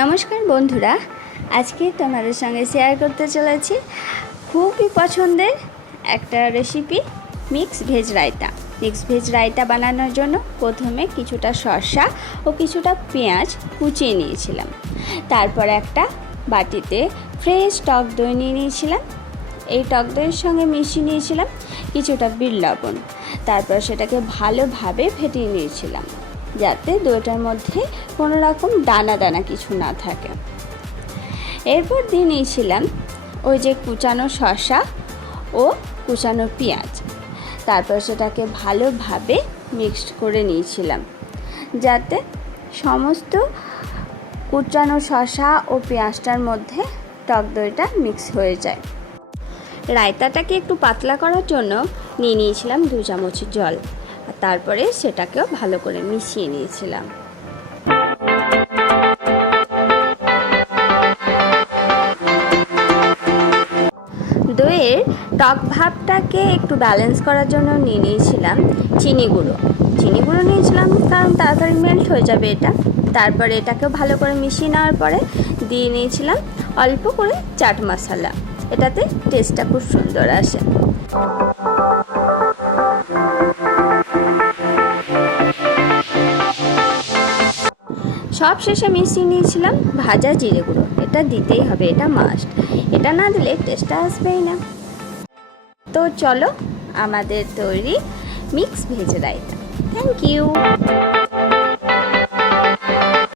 নমস্কার বন্ধুরা, আজকে তোমাদের সঙ্গে শেয়ার করতে চলেছি খুবই পছন্দের একটা recipe, mix veg raita. Mix veg raita বানানোর জন্য প্রথমে কিছুটা শসা ও কিছুটা পেঁয়াজ কুচিয়ে নিয়েছিলাম। তারপর একটা বাটিতে ফ্রেশ টক দই নিয়ে নিয়েছিলাম। এই টক দইয়ের সঙ্গে মিশিয়ে নিয়েছিলাম কিছুটা বিট লবণ। তারপর সেটাকে ভালোভাবে ফেটিয়ে নিয়েছিলাম যাতে দইটার মধ্যে কোনো রকম দানা দানা কিছু না থাকে। এরপর দিয়ে নিয়েছিলাম ওই যে কুচানো শসা ও কুচানো পেঁয়াজ। তারপর সেটাকে ভালোভাবে মিক্সড করে নিয়েছিলাম যাতে সমস্ত কুচানো শসা ও পেঁয়াজটার মধ্যে টক দইটা মিক্স হয়ে যায়। রায়তাটাকে একটু পাতলা করার জন্য নিয়ে নিয়েছিলাম 2 চামচ জল। তারপরে সেটাকেও ভালো করে মিশিয়ে নিয়েছিলাম। দইয়ের টক ভাবটাকে একটু ব্যালেন্স করার জন্য নিয়ে নিয়েছিলাম চিনি গুঁড়ো নিয়েছিলাম, কারণ তাড়াতাড়ি মেল্ট হয়ে যাবে এটা। তারপরে এটাকেও ভালো করে মিশিয়ে নেওয়ার পরে দিয়ে নিয়েছিলাম অল্প করে চাট মশলা। এটাতে টেস্টটা খুব সুন্দর আসে। সব শেষে মিশিয়ে নিয়েছিলাম ভাজা জিরে গুঁড়ো। এটা দিতেই হবে, এটা মাস্ট। এটা না দিলে টেস্টটা আসবেই না। তো চলো, আমাদের তৈরি mix veg raita. Thank you.